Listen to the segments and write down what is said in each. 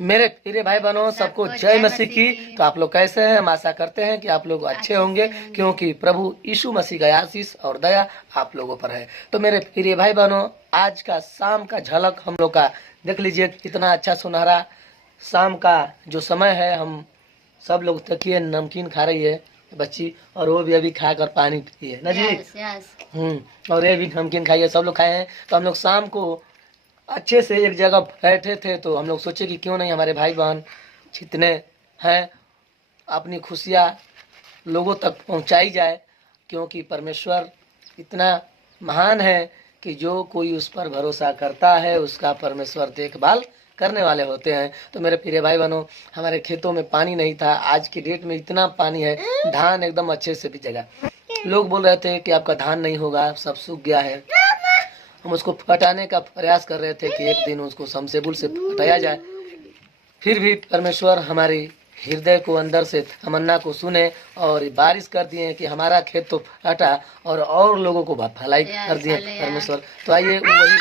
मेरे प्रिय भाई बहनों, सबको जय मसीह की। तो आप लोग कैसे हैं? हम आशा करते हैं कि आप लोग अच्छे होंगे, क्योंकि प्रभु यीशु मसीह का आशीष और दया आप लोगों पर है। तो मेरे प्रिय भाई बहनों, आज का शाम का झलक हम लोग का देख लीजिए। कितना अच्छा सुनहरा शाम का जो समय है। हम सब लोग तकिए नमकीन खा रही है बच्ची, और वो भी अभी खाकर पानी पी है ना जी। और ये भी नमकीन खाई है, सब लोग खाए हैं। तो हम लोग शाम को अच्छे से एक जगह बैठे थे, तो हम लोग सोचे कि क्यों नहीं हमारे भाई बहन जितने हैं अपनी खुशियाँ लोगों तक पहुंचाई जाए, क्योंकि परमेश्वर इतना महान है कि जो कोई उस पर भरोसा करता है उसका परमेश्वर देखभाल करने वाले होते हैं। तो मेरे प्रिय भाई बहनों, हमारे खेतों में पानी नहीं था। आज की डेट में इतना पानी है, धान एकदम अच्छे से बिजेगा। लोग बोल रहे थे कि आपका धान नहीं होगा, सब सूख गया है। हम उसको फटाने का प्रयास कर रहे थे कि एक दिन उसको समसेबुल से फटाया जाए। फिर भी परमेश्वर हमारी हृदय को अंदर से तमन्ना को सुने और बारिश कर दिए कि हमारा खेत तो फटा और लोगों को भलाई कर दिए परमेश्वर। तो आइए वही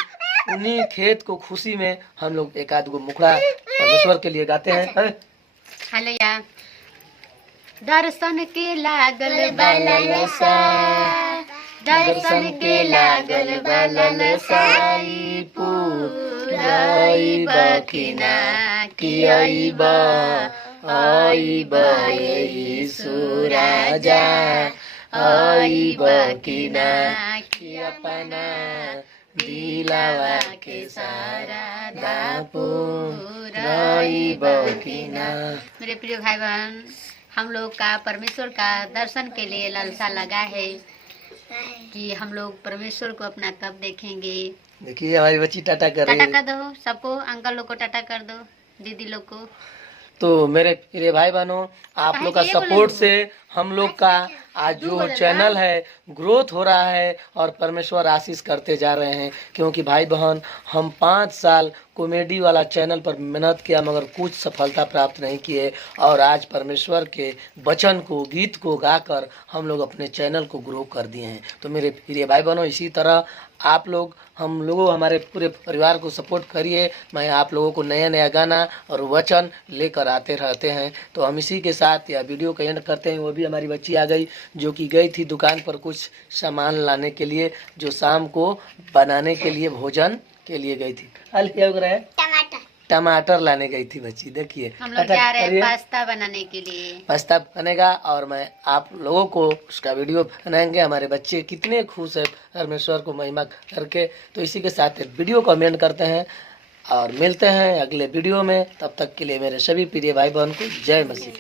उन्हीं खेत को खुशी में हम लोग एक आध गो मुखड़ा परमेश्वर के लिए गाते हैं। हालेलुया। दर्शन के लागल बालसा, दर्शन के लागल बालसाई पुराई बकिना कि आईबा आईबा यीशु राजा आईबा किना कि अपना दिलावा के सारा दापुराई बकिना। मेरे प्रिय भाई बहन, हम लोग का परमेश्वर का दर्शन के लिए लालसा लगा है कि हम लोग परमेश्वर को अपना कब देखेंगे। देखिए हमारी बच्ची टाटा कर रही है। टाटा कर दो सबको, अंकल लोग को टाटा कर दो, दीदी लोग को। तो मेरे प्रिय भाई बहनों, आप लोग का सपोर्ट से हम लोग का आज जो चैनल है ग्रोथ हो रहा है और परमेश्वर आशीष करते जा रहे हैं। क्योंकि भाई बहन, हम 5 साल कॉमेडी वाला चैनल पर मेहनत किया मगर कुछ सफलता प्राप्त नहीं किए, और आज परमेश्वर के वचन को गीत को गाकर हम लोग अपने चैनल को ग्रो कर दिए हैं। तो मेरे प्रिय भाई बहनों, इसी तरह आप लोग हम लोगों हमारे पूरे परिवार को सपोर्ट करिए। मैं आप लोगों को नया नया गाना और वचन लेकर आते रहते हैं। तो हम इसी के साथ या वीडियो का एंड करते हैं। वो भी हमारी बच्ची आ गई जो कि गई थी दुकान पर कुछ सामान लाने के लिए, जो शाम को बनाने के लिए भोजन के लिए गई थी। क्या हो रहा है? टमाटर लाने गई थी बच्ची। देखिए हम लोग जा रहे हैं पास्ता बनाने के लिए। पास्ता बनेगा और मैं आप लोगों को उसका वीडियो बनाएंगे। हमारे बच्चे कितने खुश है परमेश्वर को महिमा करके। तो इसी के साथ वीडियो को कमेंट करते हैं और मिलते हैं अगले वीडियो में। तब तक के लिए मेरे सभी प्रिय भाई बहन को जय मसीह।